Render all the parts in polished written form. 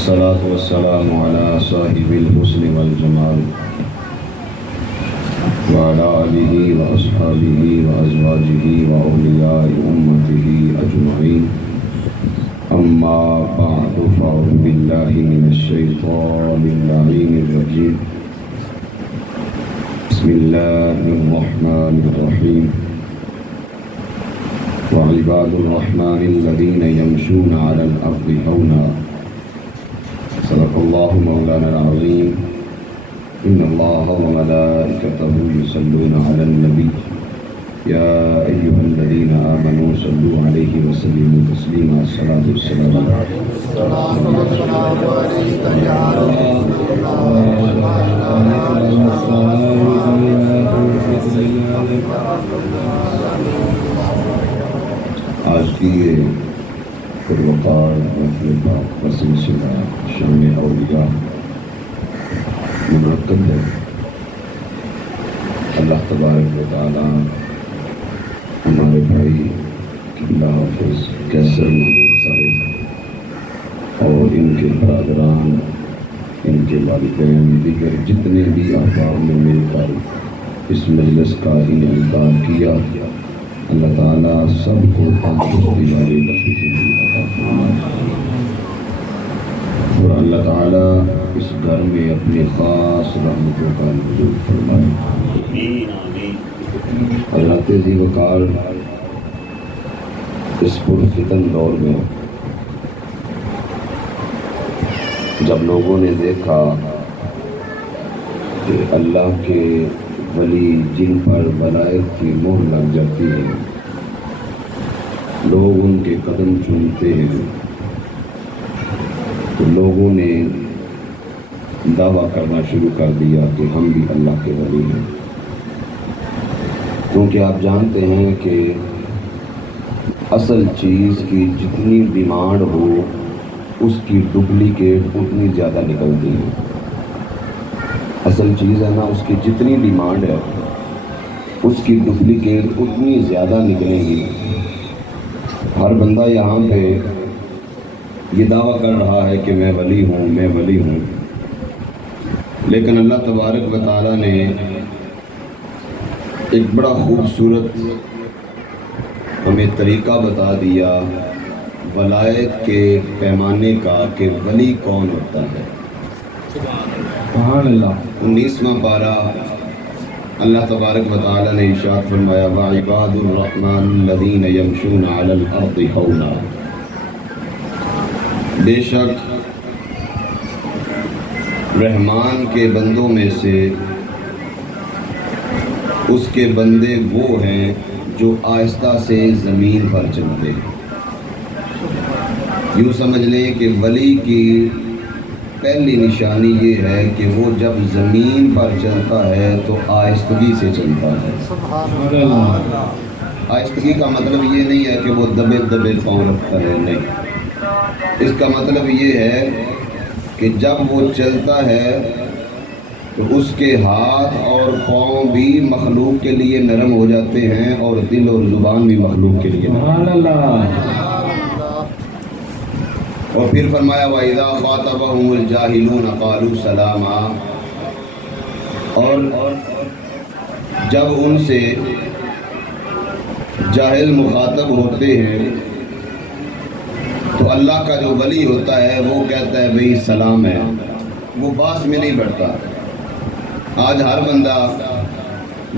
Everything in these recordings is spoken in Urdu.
والصلاة والسلام على صاحب الحسن والجمال وعلى آله وأصحابه وأزواجه وأولياء أمته أجمعين. أما بعد فأعوذ بالله من الشيطان اللعين الرجيم. بسم الله الرحمن الرحيم. وعباد الرحمن الذين يمشون على الأرض هونا. صدق الله مولانا العظيم. إن الله وملائكته يصلون على النبي يا أيها الذين آمنوا صلوا عليه وسلموا تسليما. الصلاة والسلام آج کی یہ پروقار محفل پاک کا سلسلہ شان اولیاء منعقد ہے. اللہ تبارک و تعالی ہمارے بھائی قبلہ حافظ کیسر محمود صاحب اور ان کے برادران، ان کے والدین، دیگر جتنے بھی احباب نے مل کر اس مجلس کا انعقاد کیا، اللہ تعالیٰ سب کو تندرستی والی لمبی زندگی عطا فرمائے اور اللہ تعالیٰ اس گھر میں اپنی خاص رحمتوں کا نزول فرمائے. حضرت ذی وقار اس پرفتن دور میں جب لوگوں نے دیکھا کہ اللہ کے ولی جن پر ولایت کی مہر لگ جاتی ہے، لوگ ان کے قدم چومتے ہیں، تو لوگوں نے دعویٰ کرنا شروع کر دیا کہ ہم بھی اللہ کے ولی ہیں. کیونکہ آپ جانتے ہیں کہ اصل چیز کی جتنی ڈیمانڈ ہو اس کی ڈپلیکیٹ اتنی زیادہ نکلتی ہے. اصل چیز ہے نا، اس کی جتنی ڈیمانڈ ہے اس کی ڈپلیکیٹ اتنی زیادہ نکلے گی. ہر بندہ یہاں پہ یہ دعویٰ کر رہا ہے کہ میں ولی ہوں، میں ولی ہوں، لیکن اللہ تبارک و تعالیٰ نے ایک بڑا خوبصورت ہمیں طریقہ بتا دیا ولایت کے پیمانے کا کہ ولی کون ہوتا ہے. سبحان اللہ. 19واں پارہ اللہ تبارک و تعالیٰ نے ارشاد فرمایا وَعِبَادُ الرَّحْمَنِ الَّذِينَ يَمْشُونَ عَلَى الْأَرْضِ هَوْنًا. بے شک رحمان کے بندوں میں سے اس کے بندے وہ ہیں جو آہستہ سے زمین پر چلتے ہیں. یوں سمجھ لیں کہ ولی کی پہلی نشانی یہ ہے کہ وہ جب زمین پر چلتا ہے تو آہستگی سے چلتا ہے. آہستگی کا مطلب یہ نہیں ہے کہ وہ دبے دبے پاؤں رکھتا ہے، نہیں. اس کا مطلب یہ ہے کہ جب وہ چلتا ہے تو اس کے ہاتھ اور پاؤں بھی مخلوق کے لیے نرم ہو جاتے ہیں اور دل اور زبان بھی مخلوق کے لیے نرم. اور پھر فرمایا وَإِذَا خَاطَبَهُمُ الْجَاهِلُونَ قَالُوا سَلَامًا. اور جب ان سے جاہل مخاطب ہوتے ہیں تو اللہ کا جو ولی ہوتا ہے وہ کہتا ہے بھئی سلام ہے، وہ باس میں نہیں بڑھتا. آج ہر بندہ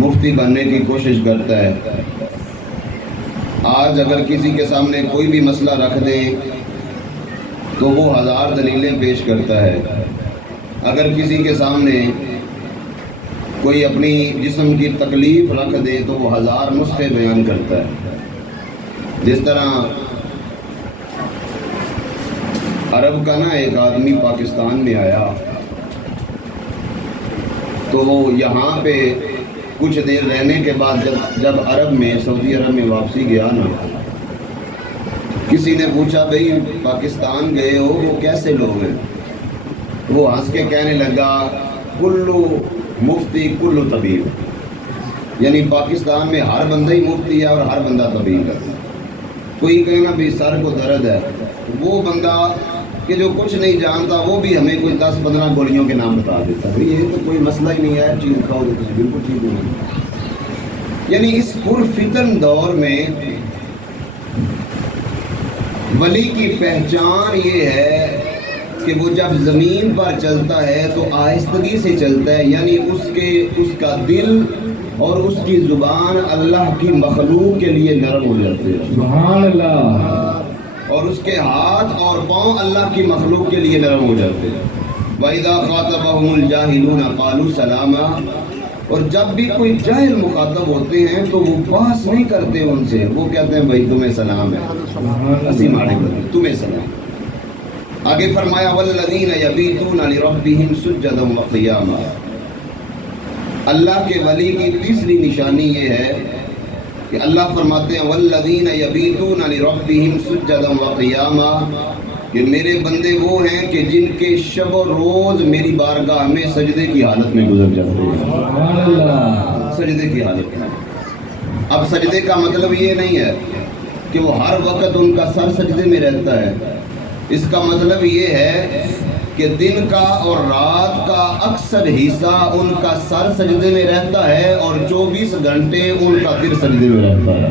مفتی بننے کی کوشش کرتا ہے. آج اگر کسی کے سامنے کوئی بھی مسئلہ رکھ دیں تو وہ 1000 دلیلیں پیش کرتا ہے. اگر کسی کے سامنے کوئی اپنی جسم کی تکلیف رکھ دے تو وہ 1000 نسخے بیان کرتا ہے. جس طرح عرب کا نا ایک آدمی پاکستان میں آیا تو وہ یہاں پہ کچھ دیر رہنے کے بعد جب عرب میں سعودی عرب میں واپسی گیا نا، کسی نے پوچھا بھئی پاکستان گئے ہو، وہ کیسے لوگ ہیں؟ وہ ہنس کے کہنے لگا کلو مفتی کلو طبیب. یعنی پاکستان میں ہر بندہ ہی مفتی ہے اور ہر بندہ طبیب ہے. کوئی کہنا بھی سر کو درد ہے، وہ بندہ کہ جو کچھ نہیں جانتا وہ بھی ہمیں کوئی 10-15 گولیوں کے نام بتا دیتا ہے. یہ تو کوئی مسئلہ ہی نہیں ہے, چیز کھاؤ گے تو بالکل ٹھیک نہیں ہے. یعنی اس پرفتن دور میں ولی کی پہچان یہ ہے کہ وہ جب زمین پر چلتا ہے تو آہستگی سے چلتا ہے, یعنی اس کا دل اور اس کی زبان اللہ کی مخلوق کے لیے نرم ہو جاتے ہیں. سبحان اللہ. اور اس کے ہاتھ اور پاؤں اللہ کی مخلوق کے لیے نرم ہو جاتے ہیں. وَإِذَا خَاطَبَهُمُ الْجَاهِلُونَ قَالُوا سَلَامًا. اور جب بھی کوئی جاہل مخاطب ہوتے ہیں تو وہ بحث نہیں کرتے ان سے, وہ کہتے ہیں بھائی تمہیں سلام ہے, اسی ماڑے بھائی تمہیں سلام. آگے فرمایا وَالَّذِينَ يَبِيتُونَ لِرَبِّهِمْ سُجَّدًا وَقِيَامًا. اللہ کے ولی کی تیسری نشانی یہ ہے کہ اللہ فرماتے ہیں وَالَّذِينَ يَبِيتُونَ لِرَبِّهِمْ سُجَّدًا وَقِيَامًا, کہ میرے بندے وہ ہیں کہ جن کے شب و روز میری بارگاہ میں سجدے کی حالت میں گزر جاتے ہیں. سجدے کی حالت میں. اب سجدے کا مطلب یہ نہیں ہے کہ وہ ہر وقت ان کا سر سجدے میں رہتا ہے. اس کا مطلب یہ ہے کہ دن کا اور رات کا اکثر حصہ ان کا سر سجدے میں رہتا ہے اور 24 گھنٹے ان کا دل سجدے میں رہتا ہے.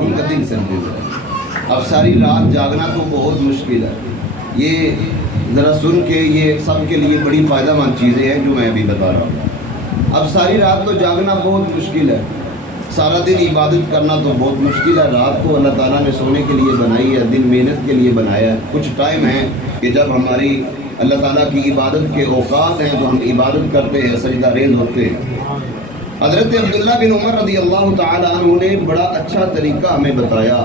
ان کا دل سجدے میں. اب ساری رات جاگنا تو بہت مشکل ہے. یہ ذرا سن کے یہ سب کے لیے بڑی فائدہ مند چیزیں ہیں جو میں ابھی بتا رہا ہوں. اب ساری رات تو جاگنا بہت مشکل ہے, سارا دن عبادت کرنا تو بہت مشکل ہے. رات کو اللہ تعالیٰ نے سونے کے لیے بنائی ہے, دن محنت کے لیے بنایا ہے. کچھ ٹائم ہے کہ جب ہماری اللہ تعالیٰ کی عبادت کے اوقات ہیں تو ہم عبادت کرتے ہیں, سجدہ ریز ہوتے ہیں. حضرت عبداللہ بن عمر رضی اللہ تعالیٰ عنہ نے بڑا اچھا طریقہ ہمیں بتایا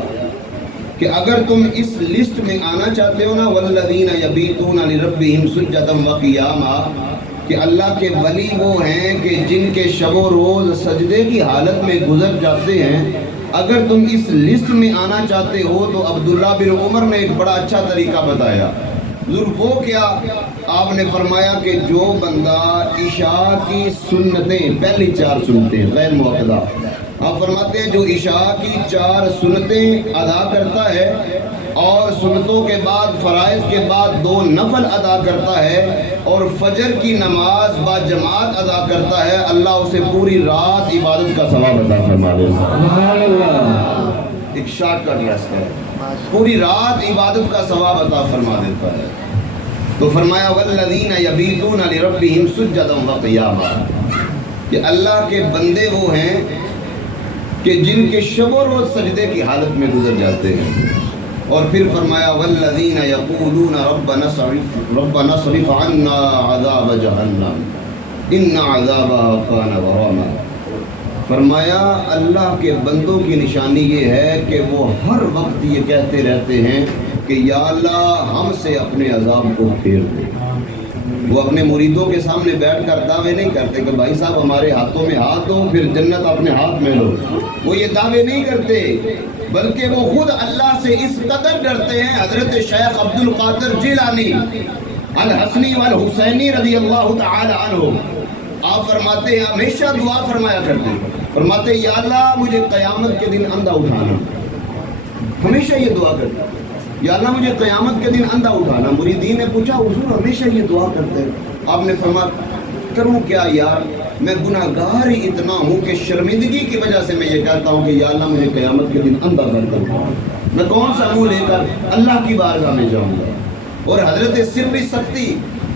کہ اگر تم اس لسٹ میں آنا چاہتے ہو نا وَالَّذِينَ يَبِيتُونَ لِرَبِّهِمْ سُجَّدًا وَقِيَامًا, کہ اللہ کے ولی وہ ہیں کہ جن کے شب و روز سجدے کی حالت میں گزر جاتے ہیں. اگر تم اس لسٹ میں آنا چاہتے ہو تو عبداللہ بن عمر نے ایک بڑا اچھا طریقہ بتایا. ضرور وہ کیا, آپ نے فرمایا کہ جو بندہ عشاء کی سنتیں, پہلی 4 سنتیں غیر مؤکدہ, آپ فرماتے ہیں جو عشاء کی 4 سنتیں ادا کرتا ہے اور سنتوں کے بعد فرائض کے بعد 2 نفل ادا کرتا ہے اور فجر کی نماز با جماعت ادا کرتا ہے, اللہ اسے پوری رات عبادت کا ثواب عطا فرما دیتا ہے. ایک شارٹ کٹ راستہ ہے, پوری رات عبادت کا ثواب عطا فرما دیتا ہے. تو فرمایا وَالَّذِينَ يَبِيتُونَ لِرَبِّهِمْ سُجَّدًا وَقِيَامًا, کہ اللہ کے بندے وہ ہیں کہ جن کے شب و روز سجدے کی حالت میں گزر جاتے ہیں. اور پھر فرمایا وَالَّذِينَ يَقُولُونَ رَبَّنَا اصْرِفْ عَنَّا عَذَابَ جَهَنَّمَ إِنَّ عَذَابَهَا كَانَ غَرَامًا. فرمایا اللہ کے بندوں کی نشانی یہ ہے کہ وہ ہر وقت یہ کہتے رہتے ہیں کہ یا اللہ ہم سے اپنے عذاب کو پھیر دے. وہ اپنے مریدوں کے سامنے بیٹھ کر دعوے نہیں کرتے کہ بھائی صاحب ہمارے ہاتھوں میں ہاتھ دو پھر جنت اپنے ہاتھ میں لو. وہ یہ دعوے نہیں کرتے, بلکہ وہ خود اللہ سے اس قدر ڈرتے ہیں. حضرت شیخ عبد القادر جیلانی الحسنی والحسینی رضی اللہ تعالی عنہ, آپ فرماتے ہیں ہمیشہ دعا فرمایا کرتے ہیں, فرماتے ہیں یا اللہ مجھے قیامت کے دن اندھا اٹھانا. ہمیشہ یہ دعا کرتے ہیں یا اللہ مجھے قیامت کے دن اندھا اٹھانا. مریدین نے پوچھا حضور ہمیشہ یہ دعا کرتے ہیں؟ آپ نے فرمایا کروں کیا یار, میں گناہ گار ہی اتنا ہوں کہ شرمندگی کی وجہ سے میں یہ کہتا ہوں کہ یا اللہ مجھے قیامت کے دن اندھا کر کر میں کون سا منہ لے کر اللہ کی بارگاہ میں جاؤں گا. اور حضرت سری سختی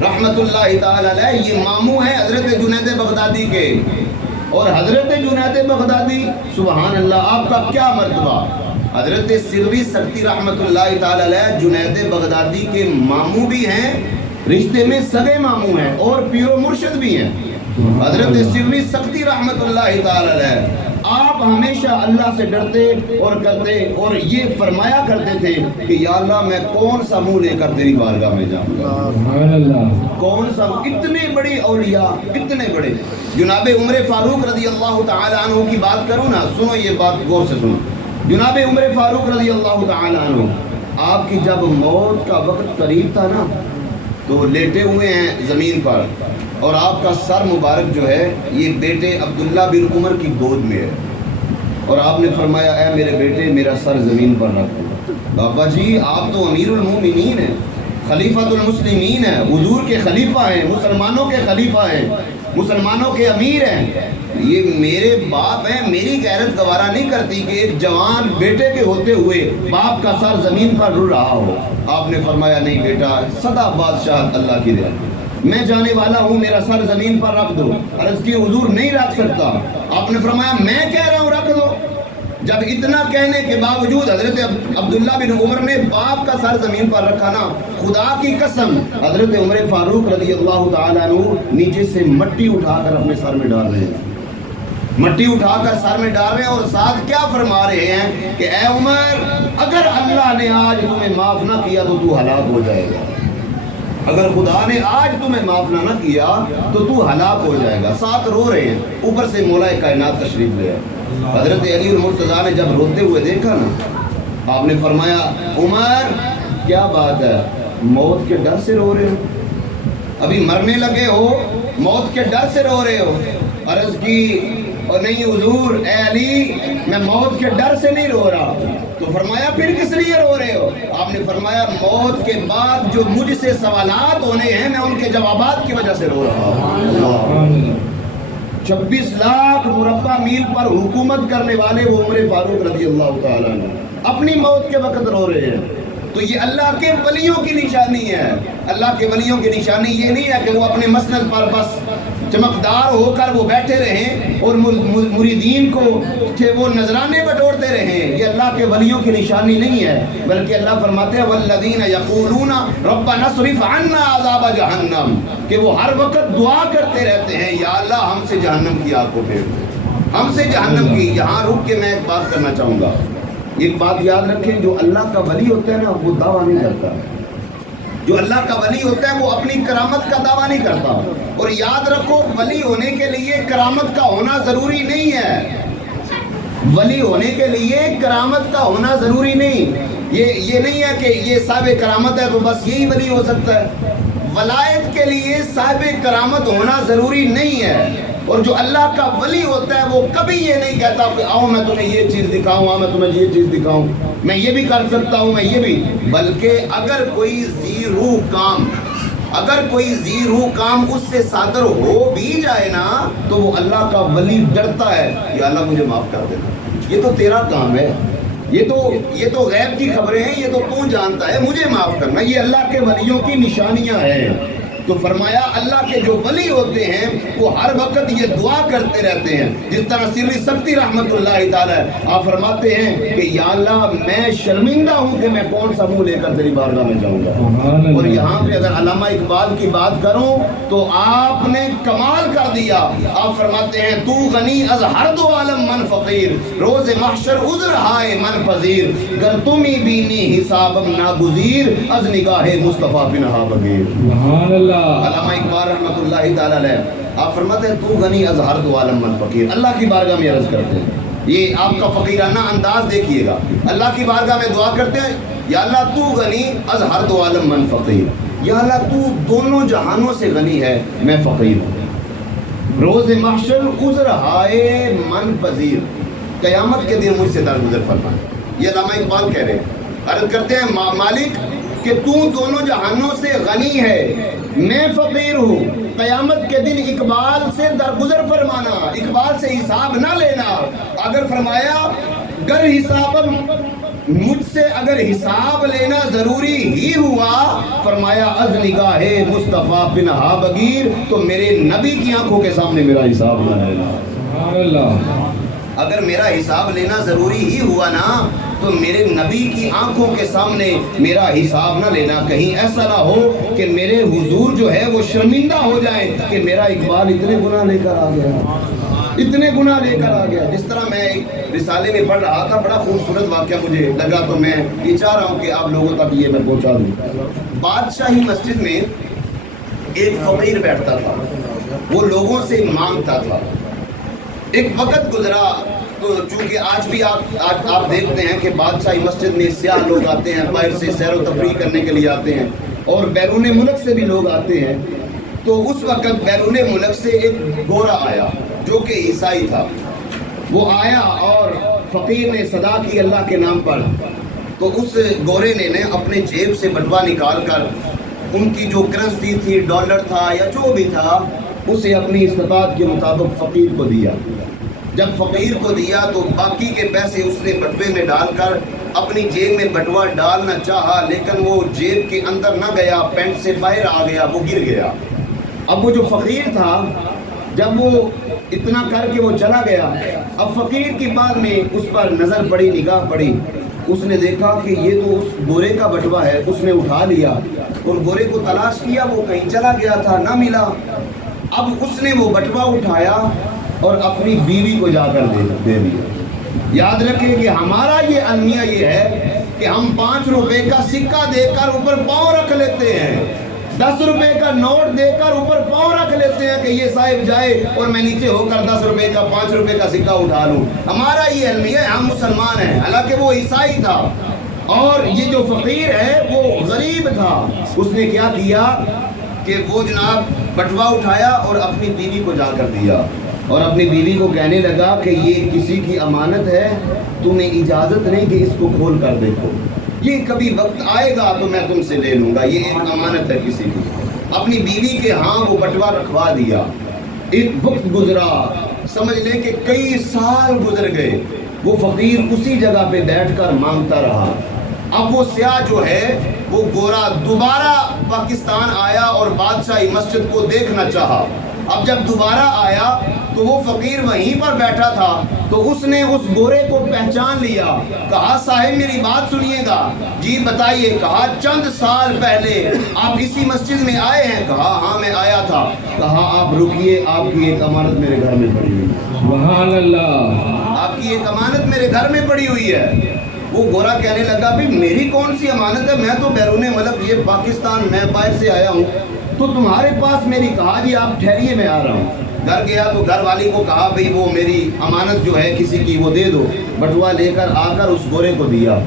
رحمت اللہ تعالی علیہ یہ ماموں ہے حضرت جنید بغدادی کے, اور حضرت جنید بغدادی سبحان اللہ آپ کا کیا مرتبہ, حضرت سری سختی رحمت اللہ تعالی علیہ جنید بغدادی کے ماموں بھی ہیں, رشتے میں سگے ماموں ہیں اور پیر و مرشد بھی ہیں. حضرت سری سختی رحمت اللہ تعالی علیہ آپ ہمیشہ اللہ سے ڈرتے اور کرتے اور یہ فرمایا کرتے تھے کہ یا اللہ میں کون سا منہ لے کر تیری بارگاہ میں جاؤں گا, کون سا. اتنے بڑے اولیاء, اتنے بڑے. جناب عمر فاروق رضی اللہ تعالی عنہ کی بات کروں نا, سنو یہ بات غور سے سنو. جناب عمر فاروق رضی اللہ تعالی عنہ آپ کی جب موت کا وقت قریب تھا نا تو لیٹے ہوئے ہیں زمین پر اور آپ کا سر مبارک جو ہے یہ بیٹے عبداللہ بن عمر کی گود میں ہے, اور آپ نے فرمایا اے میرے بیٹے میرا سر زمین پر رکھ. بابا جی آپ تو امیر المومنین ہیں، خلیفۃ المسلمین ہیں، حضور کے خلیفہ ہیں، مسلمانوں کے خلیفہ ہیں، مسلمانوں کے امیر ہیں، یہ میرے باپ ہیں، میری غیرت گوارا نہیں کرتی کہ ایک جوان بیٹے کے ہوتے ہوئے باپ کا سر زمین پر رل رہا ہو۔ آپ نے فرمایا نہیں بیٹا، سدا بادشاہ اللہ کی رحمت، میں جانے والا ہوں، میرا سر زمین پر رکھ دو۔ عرض کی حضور نہیں رکھ سکتا۔ آپ نے فرمایا میں کہہ رہا ہوں رکھ دو۔ جب اتنا کہنے کے باوجود حضرت عبداللہ بن عمر نے باپ کا سر زمین پر رکھا نا، خدا کی قسم حضرت عمر فاروق رضی اللہ تعالیٰ عنہ نیچے سے مٹی اٹھا کر اپنے سر میں ڈال رہے ہیں، مٹی اٹھا کر سر میں ڈال رہے ہیں، اور ساتھ کیا فرما رہے ہیں کہ اے عمر، اگر اللہ نے آج تمہیں معاف نہ کیا تو ہلاک ہو جائے گا، اگر خدا نے آج تمہیں معاف نہ کیا تو ہلاک ہو جائے گا۔ ساتھ رو رہے ہیں، اوپر سے مولا کائنات تشریف لے آئے۔ حضرت علی المرتضیٰ نے جب روتے ہوئے دیکھا نا، آپ نے فرمایا عمر کیا بات ہے، موت کے ڈر سے رو رہے ہو؟ ابھی مرنے لگے ہو، موت کے ڈر سے رو رہے ہو؟ عرض کی اور نہیں حضور، اے علی میں موت کے ڈر سے نہیں رو رہا۔ تو فرمایا پھر کس لیے رو رہے ہو؟ آپ نے فرمایا موت کے بعد جو مجھ سے سوالات ہونے ہیں میں ان کے جوابات کی وجہ سے رو رہا ہوں۔ 26 لاکھ مربع میل پر حکومت کرنے والے وہ عمر فاروق رضی اللہ تعالیٰ عنہ اپنی موت کے وقت رو رہے ہیں۔ تو یہ اللہ کے ولیوں کی نشانی ہے۔ اللہ کے ولیوں کی نشانی یہ نہیں ہے کہ وہ اپنے مسند پر بس چمکدار ہو کر وہ بیٹھے رہیں اور مریدین کو وہ نذرانے بٹورتے رہیں، یہ اللہ کے ولیوں کی نشانی نہیں ہے، بلکہ اللہ فرماتے ہیں والذین یقولون ربنا اصرف عنا عذاب جہنم، کہ وہ ہر وقت دعا کرتے رہتے ہیں یا اللہ ہم سے جہنم کی آگ کو پھیر دو، ہم سے جہنم کی۔ یہاں رک کے میں ایک بات کرنا چاہوں گا، ایک بات یاد رکھیں، جو اللہ کا ولی ہوتا ہے نا وہ دعویٰ نہیں کرتا، جو اللہ کا ولی ہوتا ہے وہ اپنی کرامت کا دعویٰ نہیں کرتا۔ اور یاد رکھو ولی ہونے کے لیے کرامت کا ہونا ضروری نہیں ہے، ولی ہونے کے لیے کرامت کا ہونا ضروری نہیں، یہ نہیں ہے کہ یہ صاحب کرامت ہے تو بس یہی ولی ہو سکتا ہے۔ ولایت کے لیے صاحب کرامت ہونا ضروری نہیں ہے، اور جو اللہ کا ولی ہوتا ہے وہ کبھی یہ نہیں کہتا کہ آؤ میں تمہیں یہ چیز دکھاؤں، آؤ میں تمہیں یہ چیز دکھاؤں، میں یہ بھی کر سکتا ہوں، میں یہ بھی، بلکہ اگر کوئی ذی روح کام اس سے صادر ہو بھی جائے نا تو وہ اللہ کا ولی ڈرتا ہے، یا اللہ مجھے معاف کر دینا، یہ تو تیرا کام ہے، یہ تو غیب کی خبریں ہیں، یہ تو جانتا ہے، مجھے معاف کرنا، یہ اللہ کے ولیوں کی نشانیاں ہیں۔ تو فرمایا اللہ کے جو ولی ہوتے ہیں وہ ہر وقت یہ دعا کرتے رہتے ہیں، جس طرح سری سکتی رحمت اللہ تعالی آپ فرماتے ہیں کہ یا اللہ میں شرمندہ ہوں کہ میں کون سا منہ لے کر تیری بارگاہ میں جاؤں گا۔ اور یہاں پہ اگر علامہ اقبال کی بات کروں تو آپ نے کمال کر دیا، آپ فرماتے ہیں تو غنی از ہر دو عالم من فقیر، روز محشر عذر ہائے من پذیر، گر تمی بینی حسابم ناگزیر، از نگاہ مصطفیٰ بنہا بغیر۔ سبحان اللہ۔ علامہ اقبال رحمۃ اللہ تعالی علیہ آپ فرماتے ہیں تو غنی از ہر دو عالم من فقیر، اللہ کی بارگاہ میں عرض کرتے ہیں، یہ آپ کا فقیرانہ انداز دیکھیے گا، اللہ کی بارگاہ میں دعا کرتے ہیں یا اللہ تو غنی از ہر دو عالم من فقیر، یا اللہ تو دونوں جہانوں سے غنی ہے، میں فقیر ہوں، روز محشر عذر ہائے من پذیر، قیامت کے دن مجھ سے درگزر فرما، یہ علامہ اقبال کہہ رہے ہیں، عرض کرتے ہیں مالک کہ تو دونوں جہانوں سے غنی ہے، میں فقیر ہوں، قیامت کے دن اقبال سے درگزر فرمانا، اقبال سے حساب نہ لینا۔ اگر فرمایا گر حسابم، مجھ سے اگر حساب لینا ضروری ہی ہوا، فرمایا از نگاہ مصطفیٰ بنہا بغیر، تو میرے نبی کی آنکھوں کے سامنے میرا حساب نہ لینا۔ سبحان اللہ۔ اگر میرا حساب لینا ضروری ہی ہوا نا تو میرے نبی کی آنکھوں کے سامنے میرا حساب نہ لینا، کہیں ایسا نہ ہو کہ میرے حضور جو ہے وہ شرمندہ ہو جائیں کہ میرا اقبال اتنے گناہ لے کر آ گیا، اتنے گناہ لے کر آ گیا۔ جس طرح میں ایک رسالے میں پڑھ رہا تھا، بڑا خوبصورت واقعہ مجھے لگا، تو میں یہ چاہ رہا ہوں کہ آپ لوگوں تک یہ میں پہنچا دوں۔ بادشاہی مسجد میں ایک فقیر بیٹھتا تھا، وہ لوگوں سے مانگتا تھا۔ ایک وقت گزرا تو چونکہ آج بھی آپ دیکھتے ہیں کہ بادشاہی مسجد میں سیاح لوگ آتے ہیں، باہر سے سیر و تفریح کرنے کے لیے آتے ہیں، اور بیرون ملک سے بھی لوگ آتے ہیں۔ تو اس وقت بیرون ملک سے ایک گورا آیا جو کہ عیسائی تھا، وہ آیا اور فقیر نے صدا کی اللہ کے نام پر تو اس گورے نے اپنے جیب سے بٹوا نکال کر ان کی جو کرنسی تھی، ڈالر تھا یا جو بھی تھا، اسے اپنی استطاعت کے مطابق فقیر کو دیا۔ جب فقیر کو دیا تو باقی کے پیسے اس نے بٹوے میں ڈال کر اپنی جیب میں بٹوا ڈالنا چاہا، لیکن وہ جیب کے اندر نہ گیا، پینٹ سے باہر آ گیا، وہ گر گیا۔ اب وہ جو فقیر تھا، جب وہ اتنا کر کے وہ چلا گیا، اب فقیر کی بعد میں اس پر نظر پڑی، نگاہ پڑی، اس نے دیکھا کہ یہ تو اس گورے کا بٹوا ہے، اس نے اٹھا لیا اور گورے کو تلاش کیا، وہ کہیں چلا گیا تھا، نہ ملا۔ اب اس نے وہ بٹوا اٹھایا اور اپنی بیوی کو جا کر دے دیا۔ یاد رکھیں کہ ہمارا یہ المیہ یہ ہے کہ ہم 5 روپے کا سکہ دے کر اوپر پاؤں رکھ لیتے ہیں، 10 روپے کا نوٹ دے کر اوپر پاؤں رکھ لیتے ہیں کہ یہ صاحب جائے اور میں نیچے ہو کر 10 روپے کا 5 روپے کا سکہ اٹھا لوں۔ ہمارا یہ المیہ ہے، ہم مسلمان ہیں، حالانکہ وہ عیسائی تھا اور یہ جو فقیر ہے وہ غریب تھا۔ اس نے کیا کیا کہ وہ جناب بٹوا اٹھایا اور اپنی بیوی کو جا کر دیا اور اپنی بیوی کو کہنے لگا کہ یہ کسی کی امانت ہے، تمہیں اجازت نہیں کہ اس کو کھول کر دیکھو، یہ کبھی وقت آئے گا تو میں تم سے لے لوں گا، یہ ایک امانت ہے کسی کی۔ اپنی بیوی کے ہاں وہ بٹوا رکھوا دیا۔ ایک وقت گزرا، سمجھ لیں کہ کئی سال گزر گئے، وہ فقیر اسی جگہ پہ بیٹھ کر مانگتا رہا۔ اب وہ سیاہ جو ہے وہ گورا دوبارہ پاکستان آیا اور بادشاہی مسجد کو دیکھنا چاہا۔ اب جب دوبارہ آیا تو وہ فقیر وہیں پر بیٹھا تھا، تو اس نے اس گورے کو پہچان لیا، کہا صاحب میری بات سنیے گا، جی بتائیے۔ کہا چند سال پہلے آپ اسی مسجد میں آئے ہیں؟ کہا ہاں میں آیا تھا۔ کہا آپ رکیے، آپ کی ایک امانت میرے گھر میں پڑی ہوئی ہے۔ سبحان اللہ، آپ کی ایک امانت میرے گھر میں پڑی ہوئی ہے۔ وہ گورا کہنے لگا بھی میری کون سی امانت ہے، میں تو بیرون ملک، یہ پاکستان، میں باہر سے آیا ہوں، تو تمہارے پاس میری۔ کہا جی آپ ٹھہریے میں آ رہا ہوں۔ گھر گیا تو گھر والی کو کہا بھئی وہ میری امانت جو ہے کسی کی وہ دے دو۔ بٹوا لے کر آ کر اس گورے کو دیا۔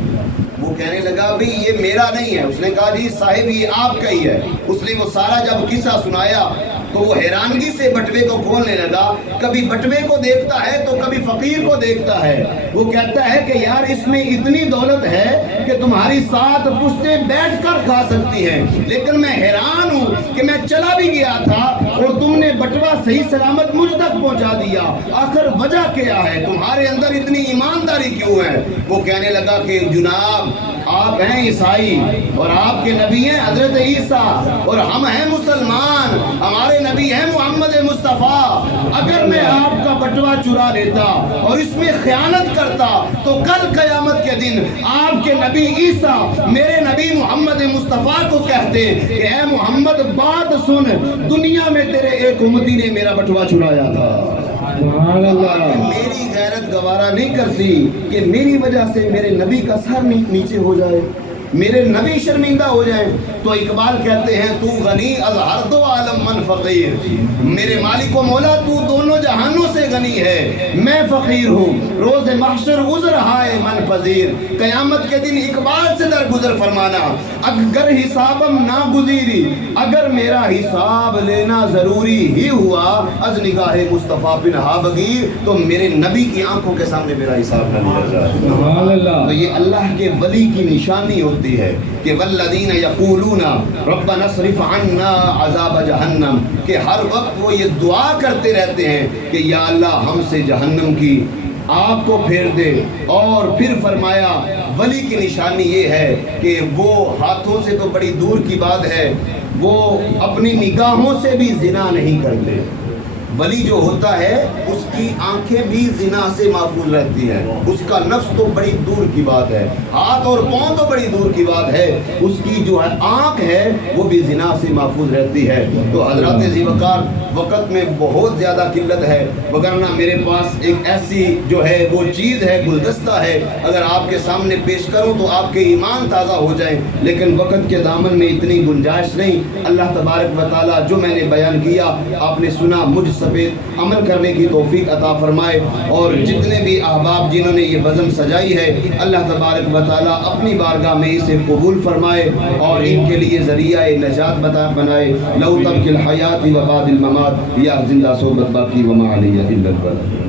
وہ کہنے لگا بھئی یہ میرا نہیں ہے۔ اس نے کہا جی صاحب یہ آپ کا ہی ہے۔ اس نے وہ سارا جب قصہ سنایا تو وہ حیرانگی سے بٹوے کو کھولنے لگا، کبھی بٹوے کو دیکھتا ہے تو کبھی فقیر کو دیکھتا ہے۔ وہ کہتا ہے کہ یار اس میں اتنی دولت ہے کہ تمہاری 7 پشتیں بیٹھ کر کھا سکتی ہیں، لیکن میں حیران ہوں کہ میں چلا بھی گیا تھا اور تم نے بٹوا صحیح سلامت مجھ تک پہنچا دیا، آخر وجہ کیا ہے، تمہارے اندر اتنی ایمانداری کیوں ہے؟ وہ کہنے لگا کہ جناب آپ ہیں عیسائی اور آپ کے نبی ہیں حضرت عیسیٰ اور ہم ہیں مسلمان، ہمارے نبی ہیں محمد مصطفیٰ۔ اگر میں آپ کا بٹوا چرا لیتا اور اس میں خیانت کرتا تو کل قیامت کے دن آپ کے نبی عیسیٰ میرے نبی محمد مصطفیٰ کو کہتے کہ اے محمد بات سن، دنیا میں تیرے ایک امتی نے میرا بٹوا چرایا تھا۔ میری غیرت گوارا نہیں کرتی کہ میری وجہ سے میرے نبی کا سر نیچے ہو جائے، میرے نبی شرمندہ ہو جائیں۔ تو اقبال کہتے ہیں تو غنی از ہر دو عالم من فقیر، میرے مالک و مولا تو دونوں جہانوں سے غنی ہے، میں فقیر ہوں، روز محشر عذر ہائے من پذیر۔ قیامت کے دن اقبال سے درگزر فرمانا، اگر حسابم نہ گزیری، اگر میرا حساب لینا ضروری ہی ہوا، از نگاہ مصطفیٰ پنہا بغیر، تو میرے نبی کی آنکھوں کے سامنے میرا حساب نہ لیا جائے۔ تو یہ اللہ کے ولی کی نشانی ہوتی ہے کہ والذین یقولون ربنا اصرف عنا عذاب جہنم، کہ ہر وقت وہ یہ دعا کرتے رہتے ہیں کہ یا اللہ ہم سے جہنم کی آپ کو پھیر دے۔ اور پھر فرمایا ولی کی نشانی یہ ہے کہ وہ ہاتھوں سے تو بڑی دور کی بات ہے، وہ اپنی نگاہوں سے بھی زنا نہیں کرتے۔ ولی جو ہوتا ہے اس کی آنکھیں بھی زنا سے محفوظ رہتی ہیں، اس کا نفس تو بڑی دور کی بات ہے، ہاتھ اور پاؤں تو بڑی دور کی بات ہے، اس کی جو ہے آنکھ ہے وہ بھی زنا سے محفوظ رہتی ہے۔ تو حضرات ذی وقار وقت میں بہت زیادہ قلت ہے، وگرنہ میرے پاس ایک ایسی جو ہے وہ چیز ہے، گلدستہ ہے، اگر آپ کے سامنے پیش کروں تو آپ کے ایمان تازہ ہو جائیں، لیکن وقت کے دامن میں اتنی گنجائش نہیں۔ اللہ تبارک و تعالیٰ جو میں نے بیان کیا آپ نے سنا، مجھ سمیت عمل کرنے کی توفیق عطا فرمائے، اور جتنے بھی احباب جنہوں نے یہ بزم سجائی ہے اللہ تبارک و تعالیٰ اپنی بارگاہ میں اسے قبول فرمائے اور ان کے لیے ذریعہ نجات بنائے۔ لو تبقی الحیات و بعد الممات، یا زندہ صحبت باقی وما علیہ الا البلاغ۔